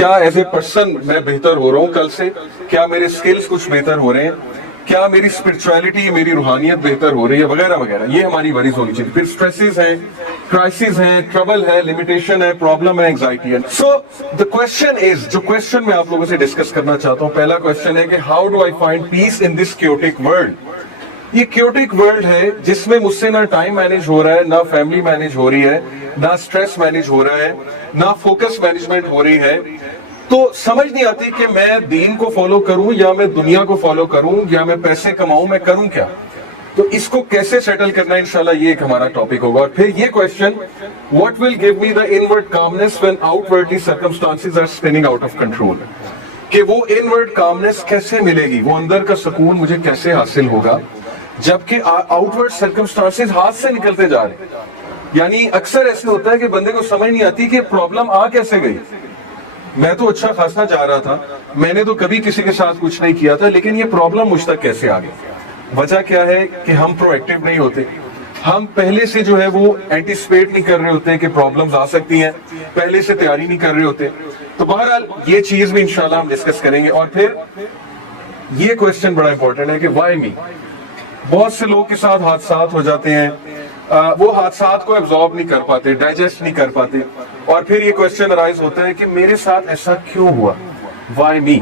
کیا as a person میں بہتر ہو رہا ہوں کل سے؟ کیا میرے سکلز کچھ بہتر ہو رہے ہیں؟ کیا میری اسپرچویلٹی، میری روحانیت بہتر ہو رہی ہے وغیرہ وغیرہ. یہ ہماری وریز ہونی چاہیے. پھر اسٹریسز ہیں، کرائسز ہیں، ٹربل ہے، لمیٹیشن ہے، پرابلم ہے، اینگزائٹی ہے. سو دا کوشچن از، جو کوشچن میں آپ لوگوں سے ڈسکس کرنا چاہتا ہوں، پہلا کوشچن ہے کہ how do I find peace in this chaotic world. یہ کیوٹک ورلڈ ہے جس میں مجھ سے نہ ٹائم مینج ہو رہا ہے، نہ فیملی مینج ہو رہی ہے، نہ اسٹریس مینج ہو رہا ہے، نہ فوکس مینجمنٹ ہو رہی ہے. تو سمجھ نہیں آتی کہ میں دین کو فالو کروں یا میں دنیا کو فالو کروں یا میں پیسے کماؤں، میں کروں کیا. تو اس کو کیسے سیٹل کرنا ہے انشاءاللہ یہ ایک ہمارا ٹاپک ہوگا. اور پھر یہ question, what will give me the inward calmness when outwardly circumstances are spinning out of control. کہ وہ انورڈ کامنس کیسے ملے گی، وہ اندر کا سکون مجھے کیسے حاصل ہوگا جبکہ آؤٹ ورڈ سرکمسٹانسز ہاتھ سے نکلتے جا رہے ہیں. یعنی اکثر ایسے ہوتا ہے کہ بندے کو سمجھ نہیں آتی کہ پرابلم آ کیسے گئی. میں تو اچھا خاصا جا رہا تھا، میں نے تو کبھی کسی کے ساتھ کچھ نہیں کیا تھا، لیکن یہ پرابلم مجھ تک کیسے آ گئی. وجہ کیا ہے کہ ہم پرو ایکٹیو نہیں ہوتے. ہم پہلے سے جو ہے وہ اینٹیسپیٹ نہیں کر رہے ہوتے کہ پرابلمز آ سکتی ہیں، پہلے سے تیاری نہیں کر رہے ہوتے. تو بہرحال یہ چیز بھی انشاءاللہ ہم ڈسکس کریں گے. اور پھر یہ کوشچن بڑا امپورٹنٹ ہے کہ وائی می. بہت سے لوگ کے ساتھ حادثات ہو جاتے ہیں، وہ حادثات کو ایبزارب نہیں کر پاتے، ڈائجسٹ نہیں کر پاتے. اور پھر یہ کوشچن ارائز ہوتا ہے کہ میرے ساتھ ایسا کیوں ہوا، وائی می.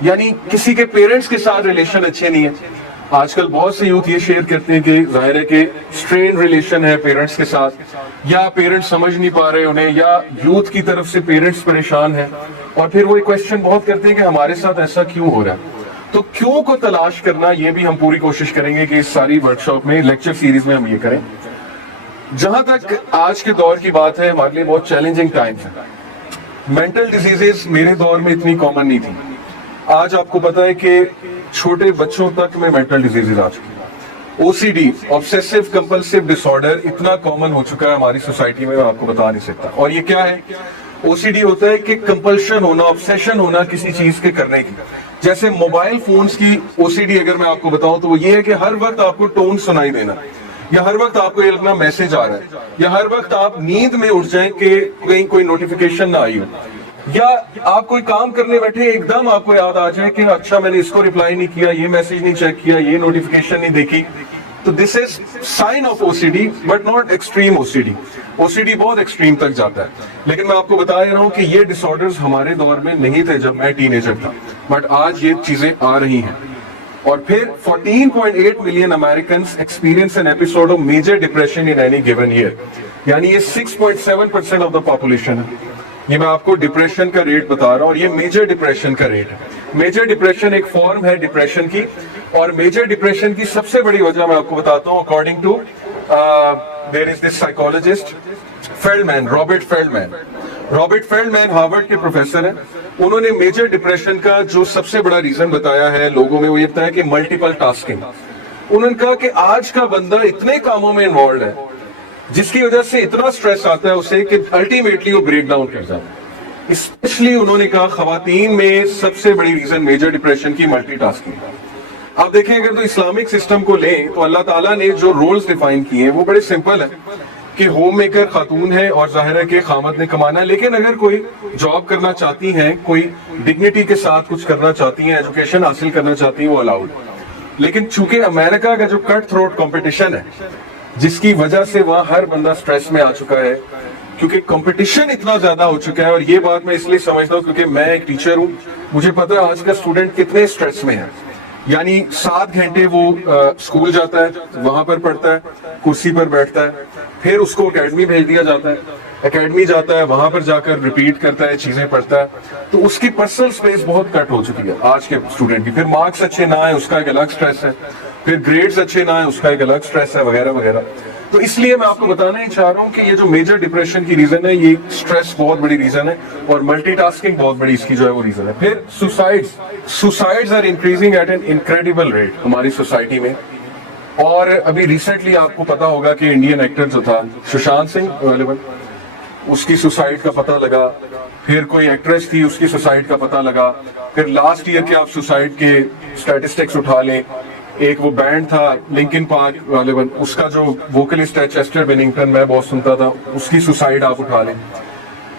یعنی کسی کے پیرنٹس کے ساتھ ریلیشن اچھے نہیں ہیں. آج کل بہت سے یوتھ یہ شیئر کرتے ہیں کہ ظاہر ہے کہ اسٹرین ریلیشن ہے پیرنٹس کے ساتھ، یا پیرنٹس سمجھ نہیں پا رہے انہیں، یا یوتھ کی طرف سے پیرنٹس پریشان ہیں. اور پھر وہ ایک کوشچن بہت کرتے ہیں کہ ہمارے ساتھ ایسا کیوں ہو رہا ہے. تو کیوں کو تلاش کرنا، یہ بھی ہم پوری کوشش کریں گے کہ اس ساری ورکشاپ میں، لیکچر سیریز میں ہم یہ کریں. جہاں تک آج کے دور کی بات ہے، ہمارے لیے بہت چیلنجنگ ٹائم ہے. مینٹل ڈیزیزز میرے دور میں اتنی کامن نہیں تھی. آج آپ کو پتا ہے کہ چھوٹے بچوں تک میں مینٹل ڈیزیزز آ چکی ہیں. او سی ڈی، آبسیسو کمپلسو ڈس آرڈر، اتنا کامن ہو چکا ہے ہماری سوسائٹی میں، میں آپ کو بتا نہیں سکتا. اور یہ کیا ہے؟ او سی ڈی ہوتا ہے کہ کمپلشن ہونا، آبسیشن ہونا کسی چیز کے کرنے کی. جیسے موبائل فونز کی او سی ڈی اگر میں آپ کو بتاؤں تو وہ یہ ہے کہ ہر وقت آپ کو ٹون سنائی دینا، یا ہر وقت آپ کو یہ لگنا میسج آ رہا ہے، یا ہر وقت آپ نیند میں اٹھ جائیں کہ کہیں کوئی نوٹیفیکیشن نہ آئی ہو، یا آپ کوئی کام کرنے بیٹھے ایک دم آپ کو یاد آ جائے کہ اچھا میں نے اس کو ریپلائی نہیں کیا، یہ میسج نہیں چیک کیا، یہ نوٹیفیکیشن نہیں دیکھی. تو this is sign of O C D, but not extreme O C D. O C D بہت ایکسٹریم تک جاتا ہے. لیکن میں آپ کو بتا رہا ہوں کہ یہ ڈس آرڈرز ہمارے دور میں نہیں تھے جب میں ٹین ایجر تھا، بٹ آج یہ چیزیں آ رہی ہیں. اور پھر 14.8 million Americans experience an episode of major depression in any given year. یعنی یہ 6.7% آف دا پاپولیشن ہے. یہ میں آپ کو ڈپریشن کا ریٹ بتا رہا ہوں، اور یہ میجر ڈپریشن کا ریٹ ہے. میجر ڈپریشن ایک فارم ہے ڈپریشن کی، اور میجر ڈپریشن کی سب سے بڑی وجہ میں آپ کو بتاتا ہوں. According to there is this psychologist Feldman, Robert Feldman. Robert Feldman Harvard کے پروفیسر ہیں. انہوں نے میجر ڈپریشن کا جو سب سے بڑا ریزن بتایا ہے لوگوں میں، وہ یہ بتایا کہ ملٹیپل ٹاسکنگ. انہوں نے کہا کہ آج کا بندہ اتنے کاموں میں انوالوڈ ہے جس کی وجہ سے اتنا سٹریس آتا ہے اسے کہ الٹیمیٹلی وہ بریک ڈاؤن کر جاتا ہے. اسپیشلی انہوں نے کہا خواتین میں سب سے بڑی ریزن میجر ڈپریشن کی ملٹی ٹاسکنگ. آپ دیکھیں اگر تو اسلامک سسٹم کو لیں تو اللہ تعالیٰ نے جو رولز ڈیفائن کیے ہیں وہ بڑے سمپل ہیں کہ ہوم میکر خاتون ہے اور ظاہر ہے کہ خامد نے کمانا ہے. لیکن اگر کوئی جاب کرنا چاہتی ہیں، کوئی ڈگنیٹی کے ساتھ کچھ کرنا چاہتی ہیں، ایجوکیشن حاصل کرنا چاہتی ہیں، وہ الاؤڈ. لیکن چونکہ امریکہ کا جو کٹ تھروٹ کمپٹیشن ہے، جس کی وجہ سے وہاں ہر بندہ سٹریس میں آ چکا ہے، کیونکہ کمپٹیشن اتنا زیادہ ہو چکا ہے. اور یہ بات میں اس لیے سمجھتا ہوں کیونکہ میں ایک ٹیچر ہوں، مجھے پتا ہے آج کا اسٹوڈنٹ کتنے سٹریس میں ہے. یعنی 7 گھنٹے وہ اسکول جاتا ہے، وہاں پر پڑھتا ہے، کرسی پر بیٹھتا ہے، پھر اس کو اکیڈمی بھیج دیا جاتا ہے، اکیڈمی جاتا ہے، وہاں پر جا کر ریپیٹ کرتا ہے، چیزیں پڑھتا ہے. تو اس کی پرسنل سپیس بہت کٹ ہو چکی ہے آج کے اسٹوڈنٹ کی. پھر مارکس اچھے نہ آئے، اس کا ایک الگ سٹریس ہے. پھر گریڈز اچھے نہ آئے، اس کا ایک الگ سٹریس ہے، وغیرہ وغیرہ. تو اس لیے میں آپ کو بتانا ہی چاہ رہا ہوں کہ یہ جو میجر ڈپریشن کی ریزن ہے، یہ سٹریس بہت بڑی ریزن ہے، اور ملٹی ٹاسکنگ بہت بڑی اس کی جو ہے وہ ریزن ہے. پھر suicides are increasing at an incredible rate ہماری سوسائٹی میں. اور ابھی ریسنٹلی آپ کو پتا ہوگا کہ انڈین ایکٹر جو تھا سشانت سنگھ اویلیبل، اس کی سوسائڈ کا پتہ لگا. پھر کوئی ایکٹریس تھی، اس کی سوسائڈ کا پتہ لگا. پھر لاسٹ ایئر کے آپ سوسائڈ کے سٹیٹسٹکس اٹھا لیں. ایک وہ بینڈ تھا لنکن پارک غالباً، اس کا جو ووکلسٹ ہے چیسٹر بیننگٹن، میں بہت سنتا تھا، اس کی سوسائڈ آپ اٹھا لیں.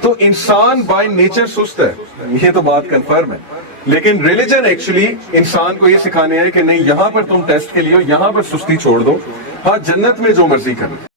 تو انسان بائی نیچر سست ہے، یہ تو بات کنفرم ہے، لیکن ریلیجن ایکچولی انسان کو یہ سکھانے ہے کہ نہیں، یہاں پر تم ٹیسٹ کے لیے یہاں پر سستی چھوڑ دو، ہاں جنت میں جو مرضی کرو۔